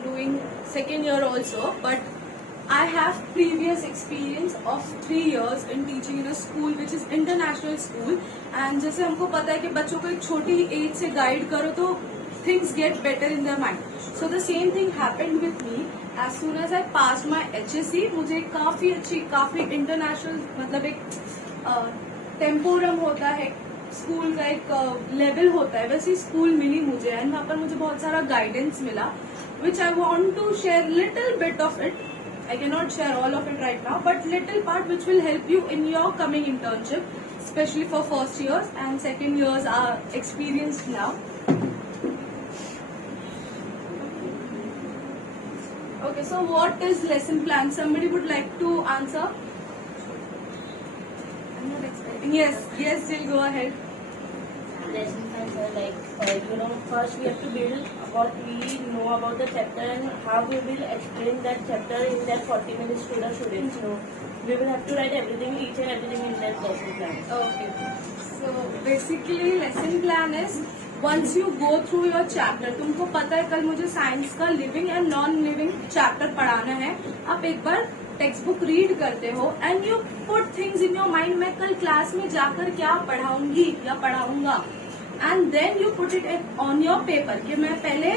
I'm doing second year also, but I have previous experience of 3 years in teaching in a school which is international school. And जैसे हमको पता है कि बच्चों को एक छोटी एज से गाइड करो तो things get better in their mind. So the same thing happened with me. As soon as I passed my HSC, मुझे काफी इंटरनेशनल मतलब एक टेम्पोरम होता है स्कूल का, एक लेवल होता है, वैसे स्कूल मिली मुझे एंड वहाँ पर मुझे बहुत सारा गाइडेंस मिला which I want to share little bit of it. I cannot share all of it right now, but little part which will help you in your coming internship, especially for first years and second years are experienced now. Okay, so what is lesson plan? Somebody would like to answer? I'm not expecting. Yes, Jill, go ahead. Lesson plans are like, first we have to build what we know about the chapter and how we will explain that chapter in that 40 minutes to the students. So we will have to write everything, each and everything in that lesson plan. Okay. So basically lesson plan is once you go through your chapter, तुमको पता है कल मुझे साइंस का living and non living chapter पढ़ाना है, आप एक बार टेक्स्ट बुक रीड करते हो and you put things in your mind, मैं कल क्लास में जाकर क्या पढ़ाऊंगी या पढ़ाऊंगा, and then you put it on your paper कि मैं पहले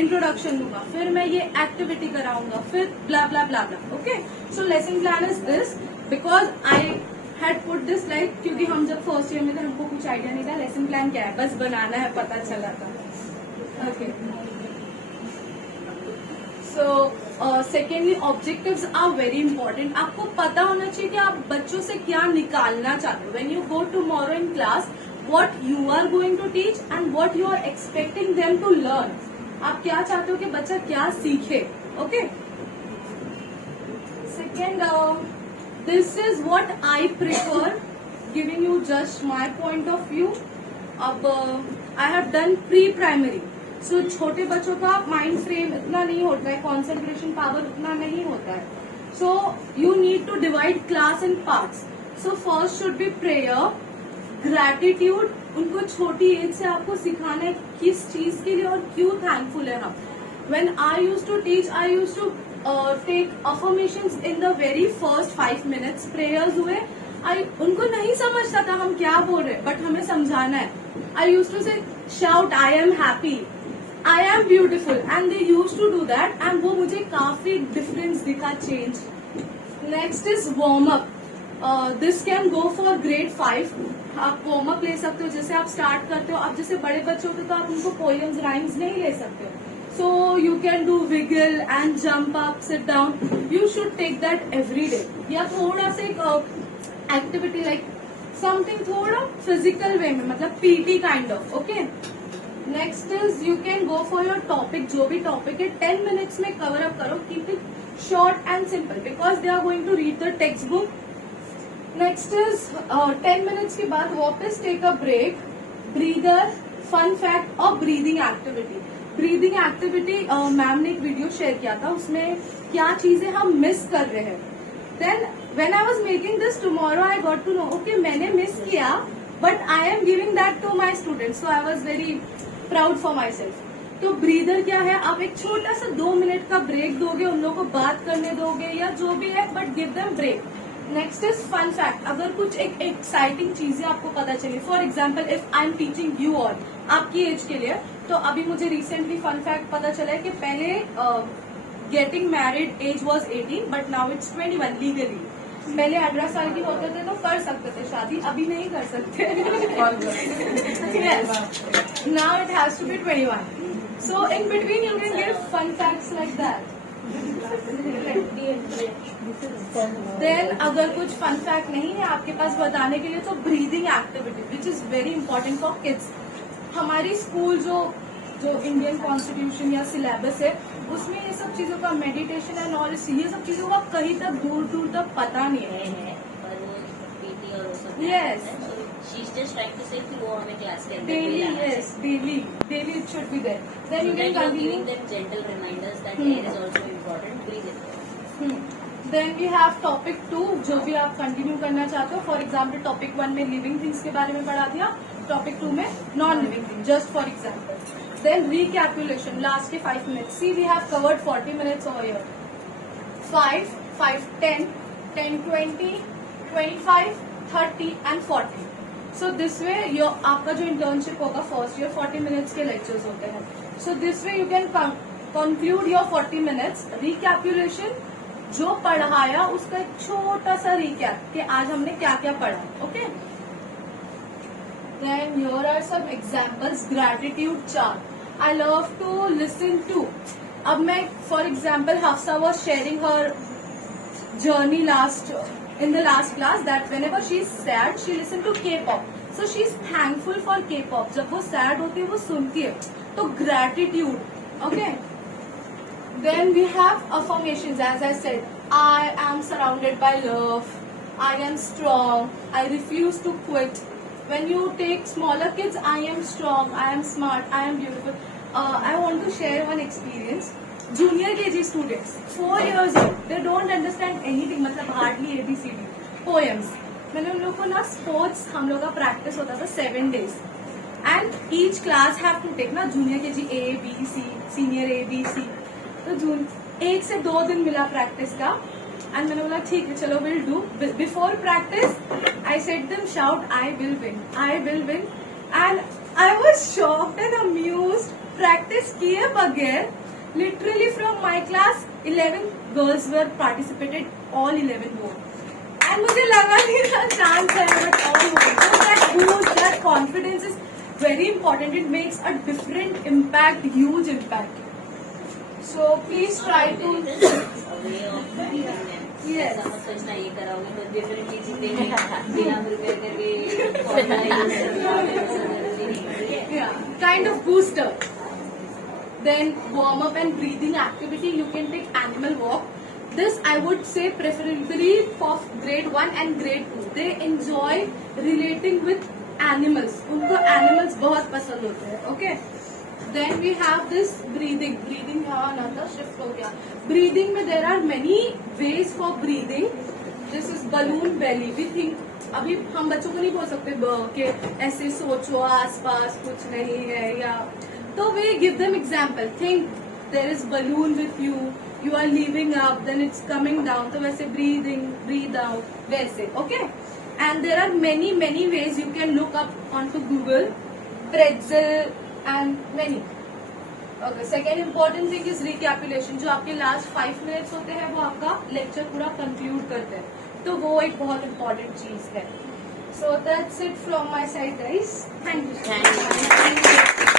इंट्रोडक्शन दूंगा, फिर मैं ये एक्टिविटी कराऊंगा, फिर blah blah blah blah. Okay, so lesson plan is this because I had put this like, क्योंकि हम जब फर्स्ट ईयर में थे हमको कुछ आइडिया नहीं था लेसन प्लान क्या है, बस बनाना है, पता चला था. Okay, so secondly objectives are very important. आपको पता होना चाहिए कि आप बच्चों से क्या निकालना चाहते हो. When you go tomorrow in class, what you are going to teach and what you are expecting them to learn. आप क्या चाहते हो कि बच्चा क्या सीखे. Okay, second, this is what I prefer, giving you just my point of view. अब I have done pre-primary, so छोटे बच्चों का माइंड फ्रेम इतना नहीं होता है, कॉन्सेंट्रेशन पावर उतना नहीं होता है, so you need to divide class in parts. So first should be prayer, gratitude. उनको छोटी एज से आपको सिखाना है किस चीज के लिए और क्यों थैंकफुल है हम. When I used to teach, I used to take affirmations in the very first 5 minutes. Prayers हुए, उनको नहीं समझता था हम क्या बोल रहे, बट हमें समझाना है. I used to say shout I am happy, I am beautiful, and they used to do that and वो मुझे काफी डिफरेंस दिखा, change. Next is warm up. This can go for grade 5. आप वार्म अप ले सकते हो, जैसे आप स्टार्ट करते हो. आप जैसे बड़े बच्चे होते तो आप उनको पोएम्स राइम्स नहीं ले सकते, so you can do wiggle and jump up, sit down. You should take that every day. या थोड़ा सा एक एक्टिविटी लाइक समथिंग थोड़ा फिजिकल वे में, मतलब PT kind of. Okay, next is you can go for your topic. जो भी टॉपिक है 10 minutes में कवर अप करो. Keep it short and simple because they are going to read the textbook. Next is 10 minutes के बाद वापस take a break, breather, fun fact और breathing activity. Breathing activity ma'am ने एक video share किया था, उसमें क्या चीजें हम मिस कर रहे हैं. Then when I was making this tomorrow I got to know, okay मैंने मिस किया but I am giving that to my students, so I was very proud for myself. तो ब्रीदर क्या है, आप एक छोटा सा 2 minute का ब्रेक दोगे, उन लोगों को बात करने दोगे या जो भी है, but give them break. Next is fun fact. अगर कुछ एक एक्साइटिंग चीजें आपको पता चले, for example if I am teaching you all आपकी एज के लिए, तो अभी मुझे रिसेंटली फन फैक्ट पता चला है कि पहले getting married age was 18 but now it's 21 legally. पहले 18 साल की होते थे तो कर सकते थे शादी, अभी नहीं कर सकते. Now it has to be 21. So in between you can give fun facts like that. Then अगर कुछ फन फैक्ट नहीं है आपके पास बताने के लिए, तो breathing activity which is very important for kids. हमारी स्कूल जो इंडियन कॉन्स्टिट्यूशन या सिलेबस है उसमें ये सब चीजों का मेडिटेशन एंड ऑल, ये सब चीजों का कहीं तक दूर दूर तक पता नहीं है. Yes, she's just trying to say कि वो हमें क्लास के अंदर daily, yes, daily it should be there. Then you can continue. giving them gentle reminders that air is also important. Breathe in. Then we have topic 2 जो भी आप कंटिन्यू करना चाहते हो. फॉर एग्जाम्पल टॉपिक 1 में लिविंग थिंग्स के बारे में पढ़ा दिया, टॉपिक 2 में non living thing, just for example. Then recapitulation, last के 5 minutes. See, we have covered 40 minutes over here. 5, 5, 10, 10, 20, 25, 30 and 40. So this way, आपका जो internship होगा first year 40 minutes के lectures होते हैं. So this way you can conclude your 40 minutes. Recapitulation, जो पढ़ाया उसका एक छोटा सा recap कि आज हमने क्या क्या पढ़ा. Okay. Then here are some examples. Gratitude chart. I love to listen to. अब मैं, for example, Hafsa was sharing her journey in the last class that whenever she is sad, she listen to K-pop. So she is thankful for K-pop. जब वो sad होती है वो सुनती है. तो gratitude. Okay. Then we have affirmations. As I said, I am surrounded by love. I am strong. I refuse to quit. When you take smaller kids, I am strong, I am smart, I am beautiful. I want to share one experience. Junior KG students, 4 years old, they don't understand anything, मतलब hardly ABCD, poems. मैंने उन लोगों को ना sports हम लोग का practice होता था 7 days. And each class have to take ना junior KG A, B, C, senior A, B, C. तो 1 से 2 दिन मिला practice का. And मैंने बोला ठीक है चलो we'll do. Before practice, I said them shout I will win, I will win. And I was shocked and amused. Practice किए बगैर, literally from my class 11 girls were participated, all 11 won. And मुझे लगा नहीं था chance है but all won. So that boost, that confidence is very important. It makes a different impact, huge impact. So please try to. Yes. सोचना ये कराओगे तो डेफिनेटली जीतेंगे. बिना प्रिपेयर करके Yeah, kind of booster. Then warm up and breathing activity. You can take animal walk. This I would say preferably for grade 1 and grade 2. They enjoy relating with animals. उनको animals बहुत पसंद होते हैं. Okay. Then we have this breathing. Breathing यहाँ ना था shift हो गया. Breathing में there are many ways for breathing. This is balloon belly. We think अभी हम बच्चों को नहीं बोल सकते कि ऐसे सोचो आसपास कुछ नहीं है या तो we give them example. Think there is balloon with you. You are leaving up, then it's coming down. तो वैसे breathing, breathe out, वैसे. Okay. And there are many ways you can look up onto Google. Pretzel and many. Okay. Second important thing is recapitulation. जो आपके last 5 minutes होते हैं वो आपका lecture पूरा conclude करते हैं. तो वो एक बहुत important चीज है. So that's it from my side, guys. Thank you.